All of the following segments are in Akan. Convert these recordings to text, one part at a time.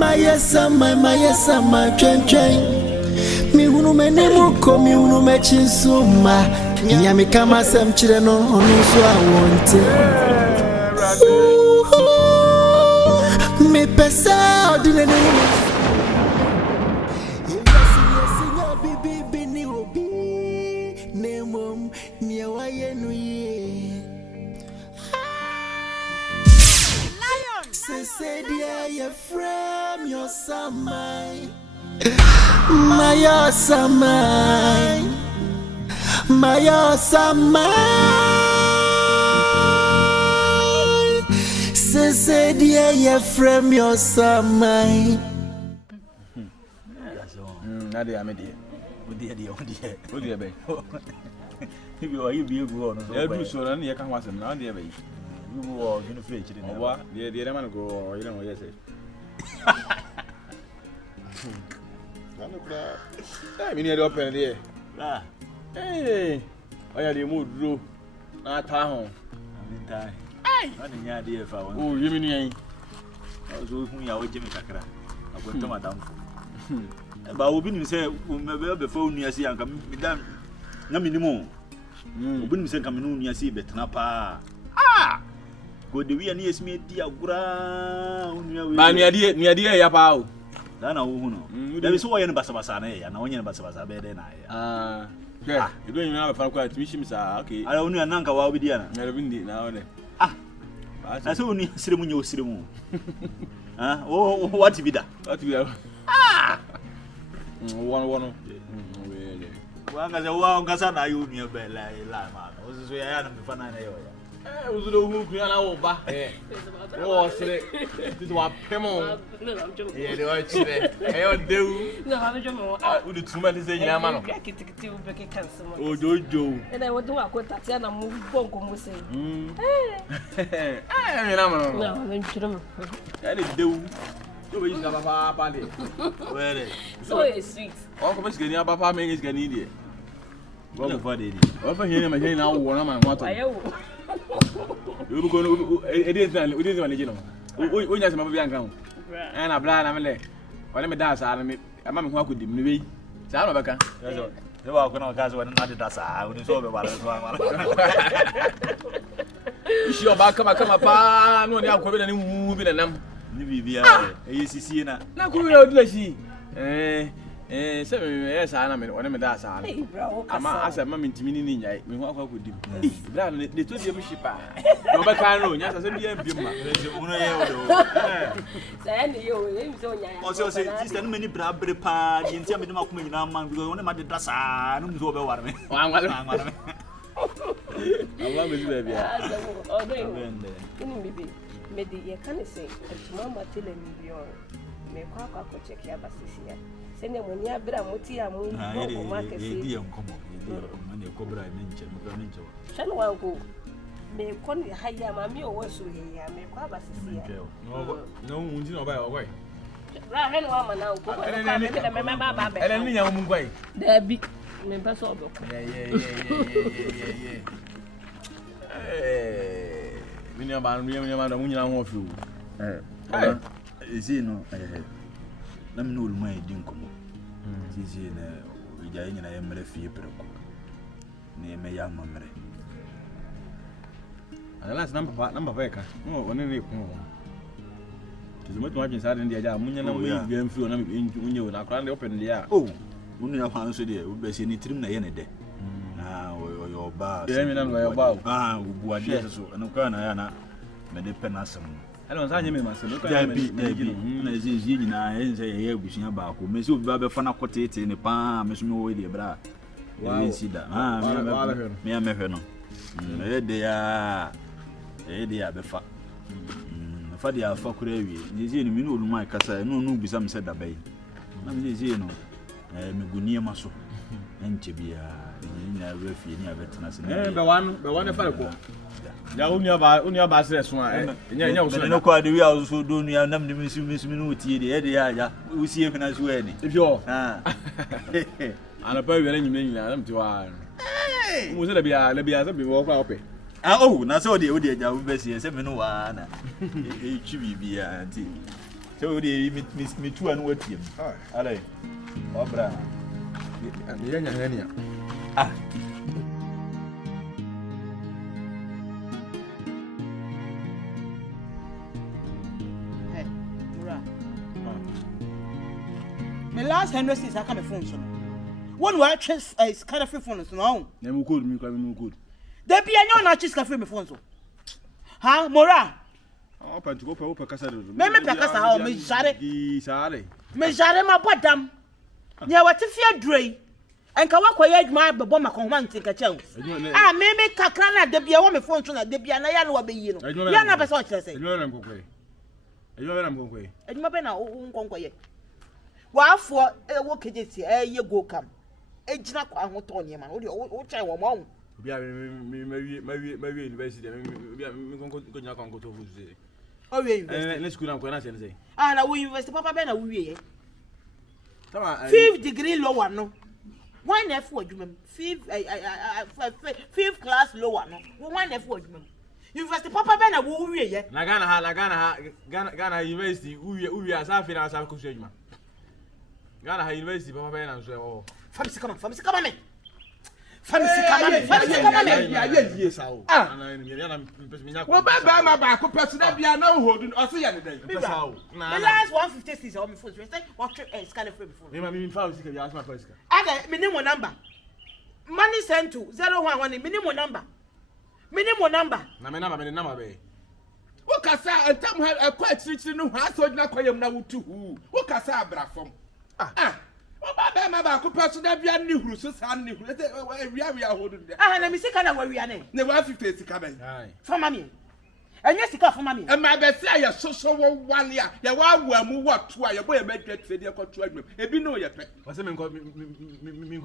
my train. Me unu mene muko mi unu mechinsuma. Nyami kama sem chireno onu so awonte. Me pesa odinene. Bibi ni obi nemom ni awayenu ye. Say dear you from your samai. My samai. My samai. Say dear you from your samai. Nade amede. Odi ebe. If you are you be go on. Ya do so na ye kan wasem na odi ebe. You go you no free chiri na. Owa, the man go you know yes. I mean you open there. Ah. Eh. Oya dey mood ro. Na ta ho. Amin tai. Ai. Na nya dey fa won. Oh, you mean yen. So hu ya wo jemi kakra. Agonto madam. Ba obi nim say me be fa onua si anka me dan na minimum. Obi nim say anka me no onua si betena pa. Ah. Go the way na yes me di agura onua we. Ba nua di ya pa o. Da na wo hu no. Da be so wo ye no basabasa na ya na wo ye no basabasa be de na ya. Ah. Yeah. You don't even have a fan quite mission sa okay. I only ananka wa obi di na. Na obi ndi na wo de. Ah. Ba so onua siremu nya osiremu. Ah, oh what be that? What be that? Ah. One. Wanga za wanga sana yuni bela ila mama. Usizo ya na mfana na yo ya. Usizo hu kuya na wo ba. Wo sire. This wa pemo. Yeah, they wa chire. Ayo dewu. No, ha bejo mo. U di tuma di se nyama no. Kitikiti u beke kanse mo. Ojojo. E na wo do akota ti na mo bonko mo se. Mi na mo. No, me chire mo. Ya ni dewu. You will use the papa. Where? So it's sweet. Oh, come on, get papa make it Canadian. What for the over here, my hand now, one of my water. You go, it isn't, we didn't manage. We just maybe young. And a blind, I'm late. When I'm a dance, I'm a man who could maybe. Sound of a can. You are going to cast when not that's I wouldn't solve about it. Sure, come up, no, you're coming and moving and I'm. Bibia ACC na ku we odula shi se me yes ana me wona me da sa ama asa ma mentimi ni nyai me ho akwa kodim bra no de to die mu shipa no be kan no nya sa se bia mbiem ma uno ye o do sa ni yo e mi so nya o se sister no me ni bra bre pa di ntia me de makoma nyina man bi wona ma de da sa no mu so be war me wa ngwale me Allah me be bia o do ni bibi me di ye kan say mama tele mi bi on me kwa check ya basisi ya se ne mo ni abra moti ya mu ko ma ke se di enkomo ne ko bra me nche chan wa ko me ko ni haya ma mi o wasu he ya me kwa basisi ya no unji no ba o goi ra he no ma na ko ko me ba ele ni nya mu goi da bi me ba so do Minya ba munyina ho afi o ezi no na me no oluma e din komo ezi na ija nyina ye mre fie preko na me ya mamre ala sa namba pa eka no one ne ko tizo mo ajin sa de dia ja munya na mo yi mfiri na me unye na akra de open dia oh unu ya hwan so de be se ni trim na ye ne de yo ba ye mi na no yo ba ubu ade so no ka na ya na me de penasem ele onza nye me masem ko ya me na ezi nyina enze ye agusia ba ko me se obi ba be fa na kotete ne pa me so me wo de bra ye si da me ya me hwe no e de ya be fa fa de afa kura wie ezi ni mi no oluma kasa no bisa me se da bai na me ezi no me gunie maso enche bia ni na refi ni abetena se be one fa ko ya unia ba se so nya wo so no kwa de wi a so do nua nam de misimi no tie de e de ya usie huna so ani ifio ana pa wi na nyina nam ti wa mo se da bia se bi wo kwa ope oh na so de ja wo be se me no wa na e twi bibia anti So me too and what him. Allez. Obra. And the young ah. Hey, Mura. My last 100 days I come phone so. One where chase is kind of free phone so now. Nemu good me come good. There be any on chase cafe me phone so. Ha, Mura. Open to go per casa. Me pekasa o me jare. Di sare. Me jare ma bodam. Nya wate fie dre. Enka wakoye adwuma bebo makon ntinka chew. Ah me kakra na de bia wo me phone so na de bia na ya no wa be yi no. Ya na pese o kire se. Adwuma na mkokwe. Adwuma na mkokwe. Adwuma be na nkonkoye. Wa afo wo kejeti ye go kam. Ejina kwa ho to nyema no wo chai wo mo. Bia me university bia me konko nya konko to fuze. O we university. Let's go na kwa na say. Ah na we university papa be na we ye. Tama 5th degree lower no. Why na for adwuma? 5th class lower no. Why na for adwuma? University papa be na wo wie ye. Na Ghana university we asafi na asafi kusu adwuma. Ghana university papa be na so oh. Famisi kama me. Yeah. Sao. Well, by my back, person be no holding or see anything. The last 156 on my phone. What scan free before. Me found sick ya asma first. Ada minimum number. Money sent to 011 minimum number. Na me number be. Wo kasa antam ha quite rich no ha so na koyem na wutu hu. Wo kasa abrafom. Oba ma ba ko person da bia ni huru so san ni huru we hold there. Na me sika na we ane. Ne 150 sika ben. For mami. Enye sika for mami. E ma be se ya so wo wan ya wa amu watu a ye boy medwa trade e ko to adwum. Ebi no ye pe. O se me go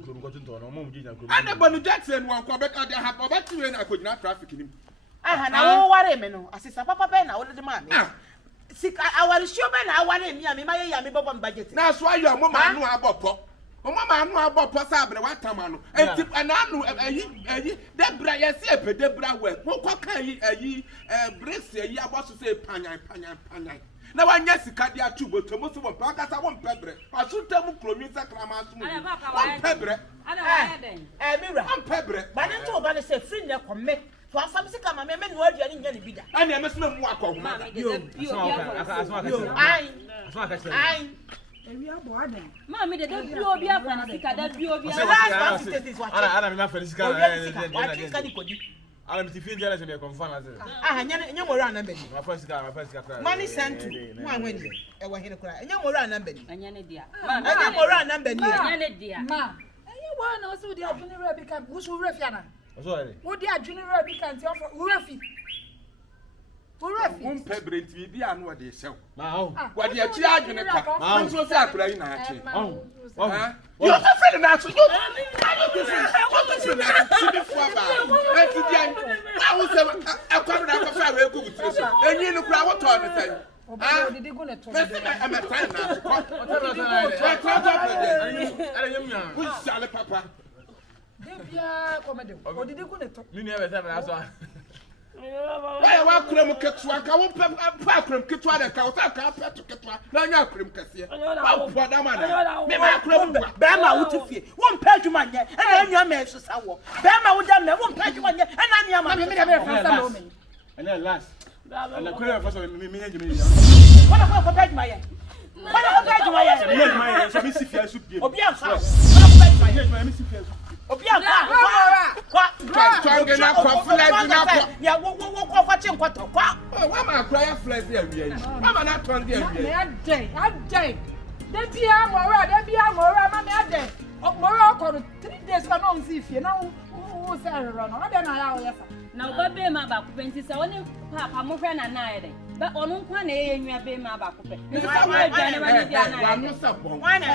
kuro ko tunto no mo mu jinya kuro. Ana bonu Jackson wan ko be ka de ha oba tiwe na ko jina traffic ni. Na wo ware me no. Asisa papa be na wo de ma me. Sika awari sure be na awari mi me maye ya me bobo budget. Na so ayo mo ma anu abopo. O mo ma anu abopo sabre watama no. Enti ananu ayi debra yesi epe debra we. Mo kwa kan ayi brace ayi aboso se panyan. Na wanya sika dia tubo to mo so bo pakasa wo mpebre. Asunta mu kromi sakrama asu mu. Mpebre. Ana wa den. Mira. Mpebre. Ba ne to ba ne se free ne komme. To afam sika ma me no aduane nya ne bida. Ani emesme mu akọ. Ai. Yeboah den. Ma me de bio bia fa na sika da bio bia. Ana me ma fa sika. Ana me ti fi njala se me confirm na se. Nya mo ra na be ni. Ma fa sika kra. Money sent to mo anwani. E wo hene kra. Nya mo ra na be ni. Anya ne dia. Nya mo ra na be ni. Anya ne dia. Ma. Yeboah na so dia adwene ra bi kan. Wo so wura fia na. So are. Wo dia adwene ra bi kan ti ofo wura fi. Won pebre nti bi anu de sew. Ma ho. Wa de achi adwene ka. Ma so fi akra yi na achi. You to friend na so. Enyi no kura wo to me say. Odidi go na to. Papa. Debia komede. Odidi go na to. Mini e be say na so. Why wa kram ketwa ka wo pa kram ketwa de ka wo sa ka pa to ketwa na nya kram kase. Wa po da ma na. Me ma kram ba. Be ma wo te fie. Wo mpa adwuma nye. E na nwa ma so sa wo. Be ma wo da me wo mpa adwuma nye. E na nia ma. Me da be fa sa lo me. And last. And kure fa so me nje me. Wala ko adwuma ye. Wala ko adwuma ye. Me adwuma ye so me si fia so pie. Obi afa. Wala ko adwuma ye. Me si fia so. Obi afa. Twang na kwa flag na kwa. Ya wo kwa chi nkwato kwa. Wa ma kura ya flag ya wi yi. Wa ma na twang ya wi yi. Adai. Debia mo ra ma me adai. Mo ra ko 3 days ka no nsi fie na wo se rero no. Ade na ya wo yesa. Na oba be ma ba ko penti se woni papa mo hwe na na ede. Ba onu nkwa na enwa be ma ba ko pe. Ni sa mo adwane ba ni dia na. Wa no sa bon. Wa no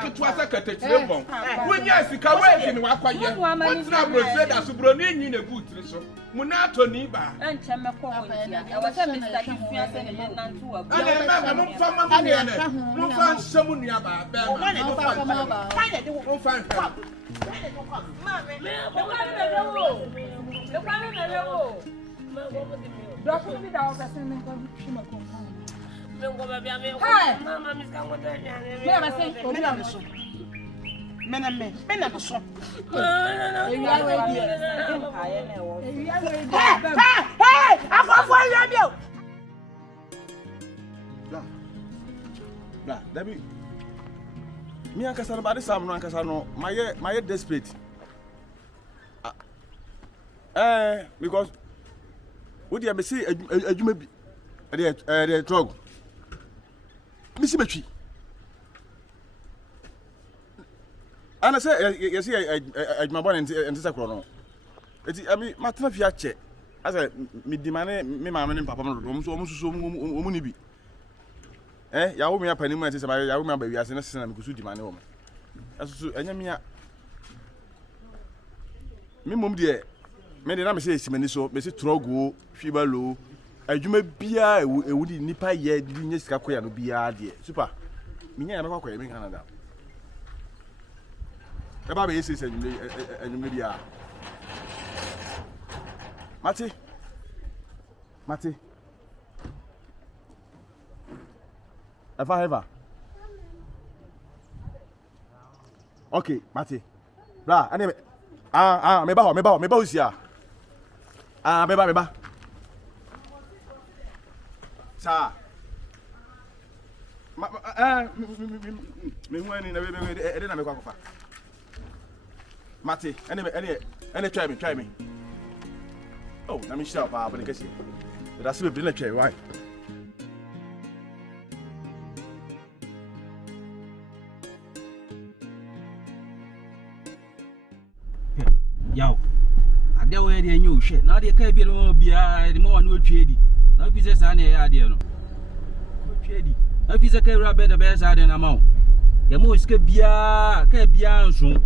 ketwa sa katakire bon. Wonya sika wa di ni wa kwaye. Wotina bro trader so bro ni nyi na gutri so. Muna to ni ba. Enche me ko woni dia. E wa se Mr. Kifia se ne nantu wa. Ana me mo fa ma mu ne. Mo fa nshamu ni aba ba. Mo fa ma. Find it. Mo fa nfa. Mama, Miss Kamoto. Men. Blah, Debbie. Me and Cassandra, but this time, Cassandra, my desperate. Because what do you say? You may be a drug. Missy Betty. And I say, you see, my boy and this chrono. I mean, my traffic check. As I me demand me, mamma and papa, almost so money be. You me up any money, I remember you as an assistant because you demand woman. As to any me, mum dear, many names say, Simeniso, Messi Trogo, Fibalo, you may be a woody nipper yet, Dinas Cacoya, no be a dear. Super. Me, I'm not quite in Canada. The baby is and you may be a Matty. Ever. Okay, Matty. Blah, anyway. Me who's here. Me. Sir. Me when in the baby, Matty, any try me. Oh, let me stop, but I guess that's a bit try, right? Yo, I don't wear the new shit. Now they can't be the more new trade. Now, if it's a idea, no trade. If it's a carrier better, best I than amount. The most can be soon.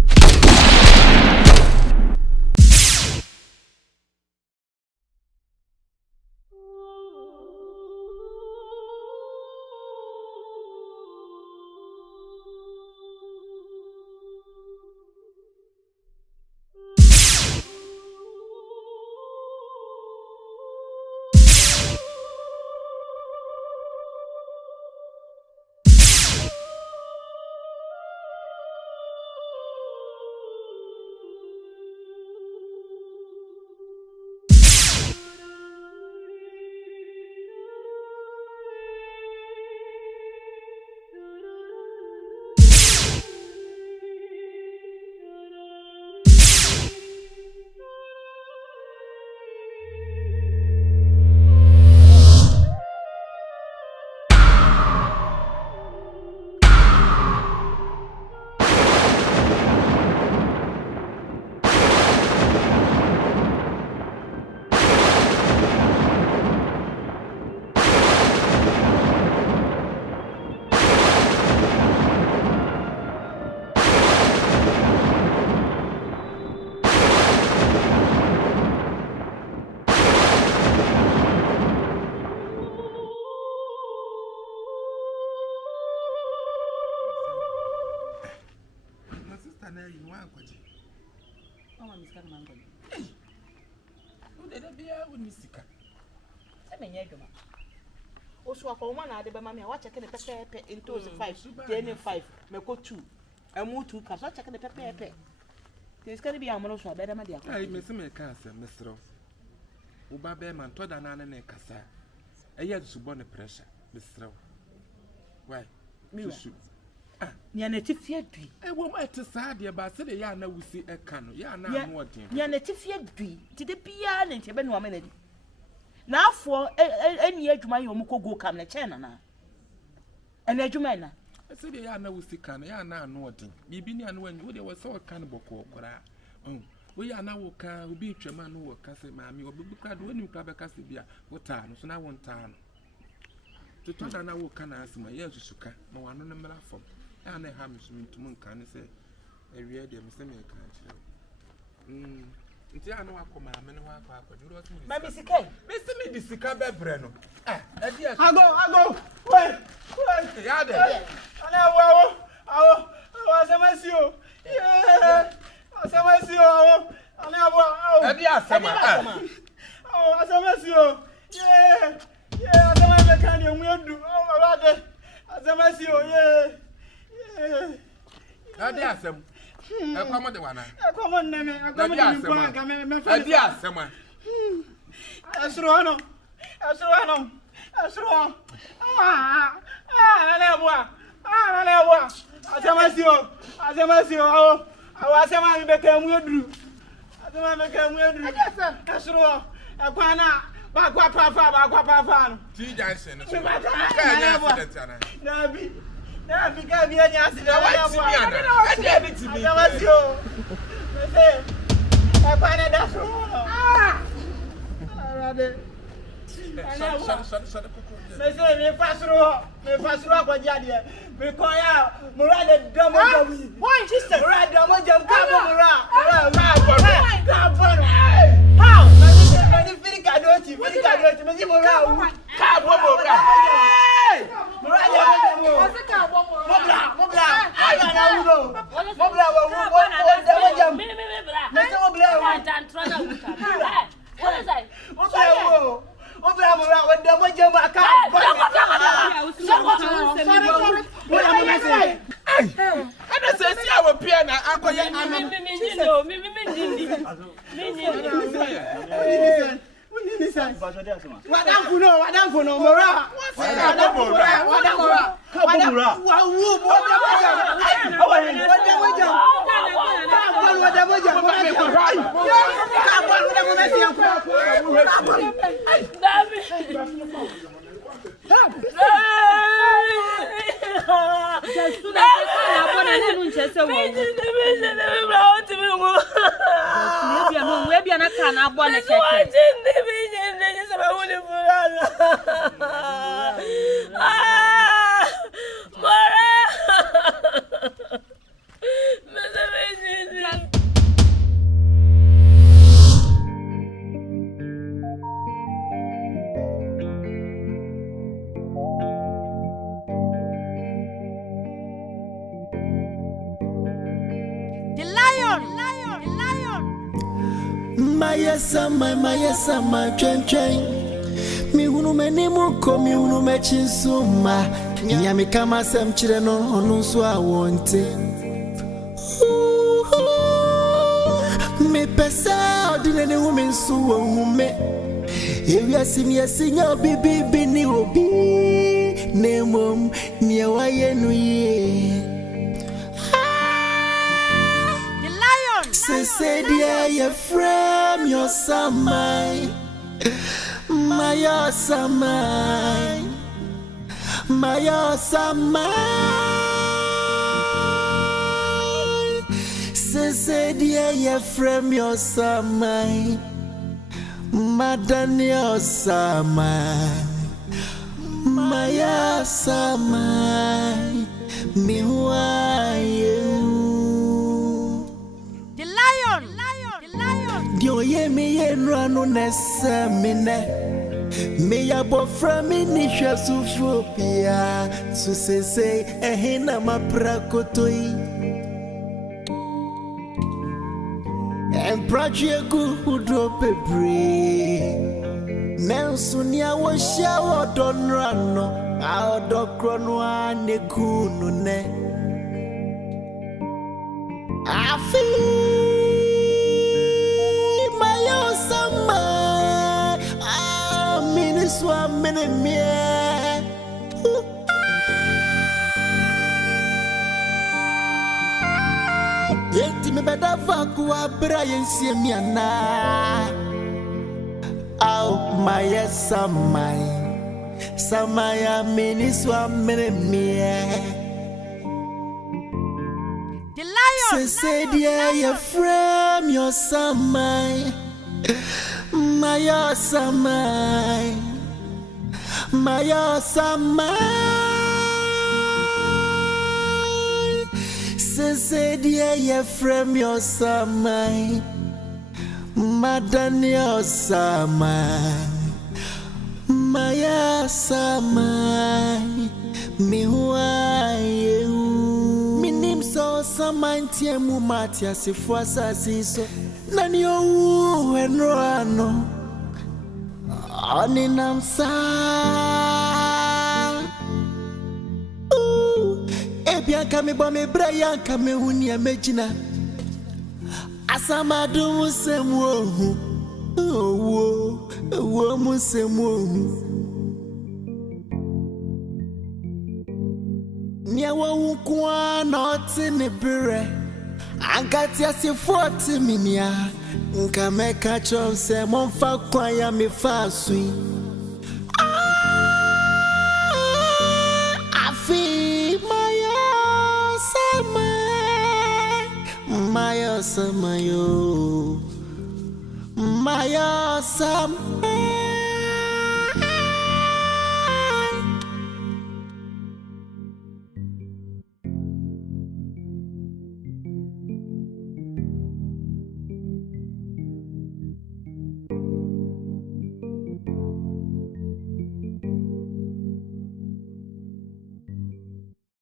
Also, for one, I did mammy, watch checking the pepper into 5, then 5, make 2, and move 2 cars, checking the pepper. There's going to be a monosaur better, my dear. I miss me a cancer, Mr. Ross. Uba Bearman, Todd and Anna and Cassa. I had to burn the pressure, Mr. Why? Me, you're native fear. I won't let us sad about the Yana we see a canoe. You're native fear. Did it be an inch of 1 minute? Now for any age, my Yomoko go come the channel now. And Edumana. I said, Yana we see canoe, Yana nothing. Bibi and when you were so cannibal call. We are now can be a man who can say, Mammy, or be glad when you club a Cassibia. What time? So now 1 time. To tell an hour can ask my years to suka, no one on the platform. And I have to moon can say, a real dear Mr. Can't. Until I know I come, I'm in a walk. Mammy, Sick, Mr. Midi Sika Breno. I go. Wait, Yada. I was a messio. Yeah, I was a messio. I never, yeah, I don't know. Azamasio, yeah. Adiasem. Come on, the one. Come on, Neme. Come on, Adiasem. Asrono. Alewa. Azamasio. Awasema mbeke mwedru. Azama mbeke mwedru. Asro. Akwana. Bakwa pafa no. T Johnson. Nabi ka bi anya asida wa ya bo. Azamasio. Mese. Akwana dasro. Arade. Mese me fasro akwajiade. Me koya murade domo domi. Why sister? Murade domo jam ka bo mura. How? Mani firi kadoti. Me si mura. Ka bo mura. Murade domo. Osika bo mura. Mobla. Aya na uno. Mobla wo domo jam. Me se mobla wo. What is that? Obra mura wo domo jam aka. Ana say see our pier na akoye Wadamfu no mura. Mayesama, chen. Mi unu menimu ko mi unu mechinsuma. Nyami kama sem chire no onunsu awonte. Me pesa odine ne humensu wo hume. Ewi asim yesinya bibi ni obi. Nemom ni awayenu ye. Say dear, you from your samai, my samai. Say dear, you from your samai, madani your samai, my samai. Me who are you? Dio ye me ye no nessa mine. Me ya bofra me ni shasufopia. So say ehina maprakotoi. And project good drop a break. Nelson ya was shower don rano. Our dog ronwa ne kunu ne. I feel Yeti me beda vakuwa Brian Siemiana. Au maya samaya miniswa menemie. Say dear, you from your samai, maya samai. Say dear, you from your samai, madani your samai, maya samai. Me who are you? Me name so samai tiemu matia si fuasa siso. Nani o enroano. Ani namsa. bianca me bombe brayanka me unia mejina asamadu musemu wo musemu nia wo kwa not in the bere angati asi 40 minia nka meka chom se monfa kwa ya me fa sui Maya Samayo Maya Sam